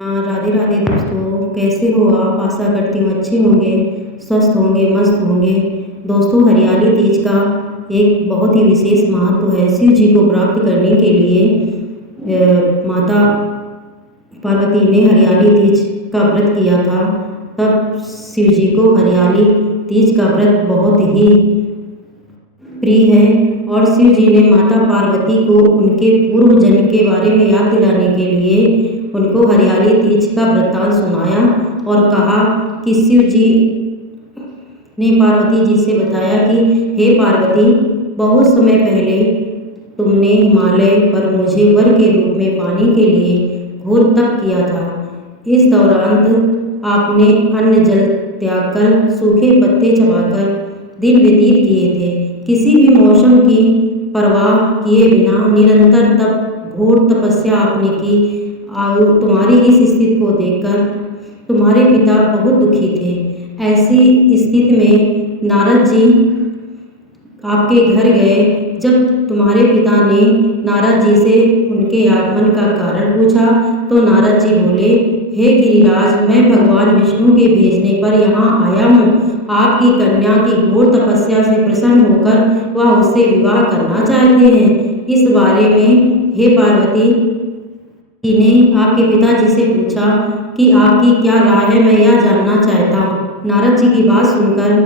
हाँ, राधे राधे दोस्तों, कैसे हो आप? आशा करती हूँ अच्छे होंगे, स्वस्थ होंगे, मस्त होंगे। दोस्तों, हरियाली तीज का एक बहुत ही विशेष महत्व है। शिव जी को प्राप्त करने के लिए माता पार्वती ने हरियाली तीज का व्रत किया था। तब शिव जी को हरियाली तीज का व्रत बहुत ही प्रिय है और शिव जी ने माता पार्वती को उनके पूर्व जन्म के बारे में याद दिलाने के लिए उनको हरियाली तीज का वृत्तांत सुनाया और कहा कि शिव जी ने पार्वती जी से बताया कि हे पार्वती, बहुत समय पहले तुमने हिमालय पर मुझे वर के रूप में पाने के लिए घोर तप किया था। इस दौरान आपने अन्न जल त्याग कर सूखे पत्ते चबाकर दिन व्यतीत किए थे। किसी भी मौसम की परवाह किए बिना निरंतर तप घोर तपस्या आपने की। तुम्हारी इस स्थिति को देखकर तुम्हारे पिता बहुत दुखी थे। ऐसी स्थिति में नारद जी आपके घर गए। जब तुम्हारे पिता ने नारद जी से उनके आगमन का कारण पूछा तो नारद जी बोले, हे गिरिराज, मैं भगवान विष्णु के भेजने पर यहाँ आया हूँ। आपकी कन्या की घोर तपस्या से प्रसन्न होकर वह उससे विवाह करना चाहते हैं। इस बारे में हे पार्वती जी ने आपके पिताजी से पूछा कि आपकी क्या राय है, मैं यह जानना चाहता हूँ। नारद जी की बात सुनकर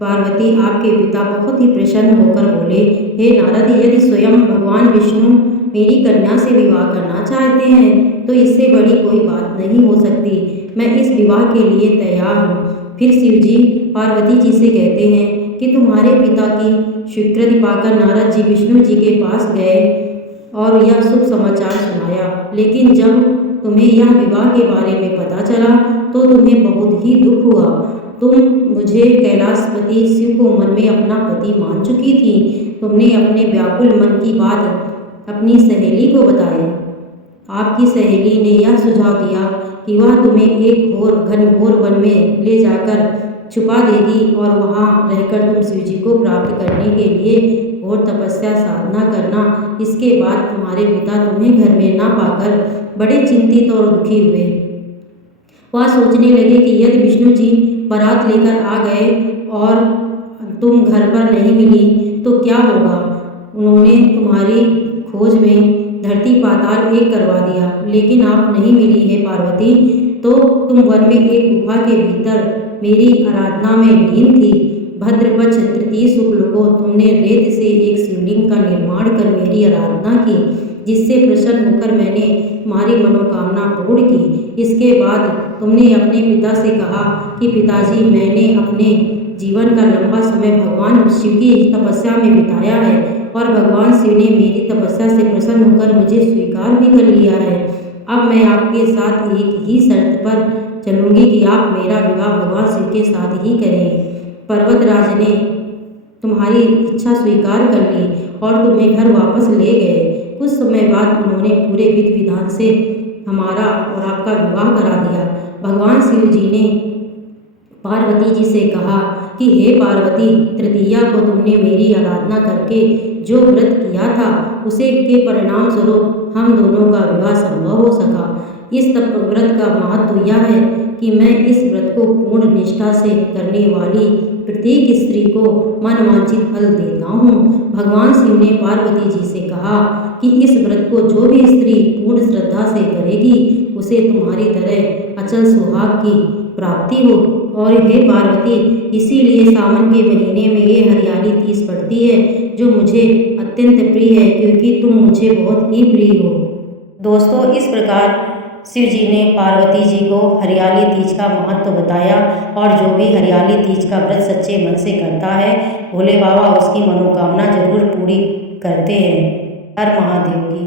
पार्वती आपके पिता बहुत ही प्रसन्न होकर बोले, हे नारद, यदि स्वयं भगवान विष्णु मेरी कन्या से विवाह करना चाहते हैं तो इससे बड़ी कोई बात नहीं हो सकती। मैं इस विवाह के लिए तैयार हूँ। फिर शिव जी पार्वती जी से कहते हैं कि तुम्हारे पिता की स्वीकृति पाकर नारद जी विष्णु जी के पास गए और यह शुभ समाचार सुनाया। लेकिन जब तुम्हें यह विवाह के बारे में पता चला तो तुम्हें बहुत ही दुख हुआ। तुम मुझे कैलाशपति शिव को मन में अपना पति मान चुकी थी। तुमने अपने व्याकुल मन की बात अपनी सहेली को बताई। आपकी सहेली ने यह सुझाव दिया कि वह तुम्हें एक घनघोर वन में ले जाकर छुपा देगी और वहाँ रहकर तुम शिव जी को प्राप्त करने के लिए घोर तपस्या साधना करना। इसके बाद तुम्हारे पिता तुम्हें घर में ना पाकर बड़े चिंतित और दुखी हुए। वह सोचने लगे कि यदि विष्णु जी बारात लेकर आ गए और तुम घर पर नहीं मिली तो क्या होगा। उन्होंने तुम्हारी खोज में धरती पाताल एक करवा दिया, लेकिन आप नहीं मिली है पार्वती। तो तुम वन में एक गुफा के भीतर मेरी आराधना में लीन थी। भद्रपक्ष तृतीय शुक्ल को तुमने रेत से एक शिवलिंग का निर्माण कर मेरी आराधना की, जिससे प्रसन्न होकर मैंने तुम्हारी मनोकामना पूर्ण की। इसके बाद तुमने अपने पिता से कहा कि पिताजी, मैंने अपने जीवन का लंबा समय भगवान शिव की तपस्या में बिताया है और भगवान शिव ने मेरी तपस्या से प्रसन्न होकर मुझे स्वीकार भी कर लिया है। अब मैं आपके साथ एक ही शर्त पर चलूँगी कि आप मेरा विवाह भगवान शिव के साथ ही करें। पर्वतराज ने तुम्हारी इच्छा स्वीकार कर ली और तुम्हें घर वापस ले गए। कुछ समय बाद उन्होंने पूरे विधि विधान से हमारा और आपका विवाह करा दिया। भगवान शिव जी ने पार्वती जी से कहा कि हे पार्वती, तृतीया को तुमने मेरी आराधना करके जो व्रत किया था उसे के परिणाम स्वरूप हम दोनों का विवाह संभव हो सका। इस तप व्रत का महत्व यह है कि मैं इस व्रत को पूर्ण निष्ठा से करने वाली प्रत्येक स्त्री को मनवांछित फल देता हूँ। भगवान शिव ने पार्वती जी से कहा कि इस व्रत को जो भी स्त्री पूर्ण श्रद्धा से करेगी उसे तुम्हारी तरह अचल सुहाग की प्राप्ति हो। और हे पार्वती, इसीलिए सावन के महीने में ये हरियाली तीज पड़ती है, जो मुझे अत्यंत प्रिय है, क्योंकि तुम मुझे बहुत ही प्रिय हो। दोस्तों, इस प्रकार शिव जी ने पार्वती जी को हरियाली तीज का महत्व बताया और जो भी हरियाली तीज का व्रत सच्चे मन से करता है, भोले बाबा उसकी मनोकामना जरूर पूरी करते हैं। हर महादेव की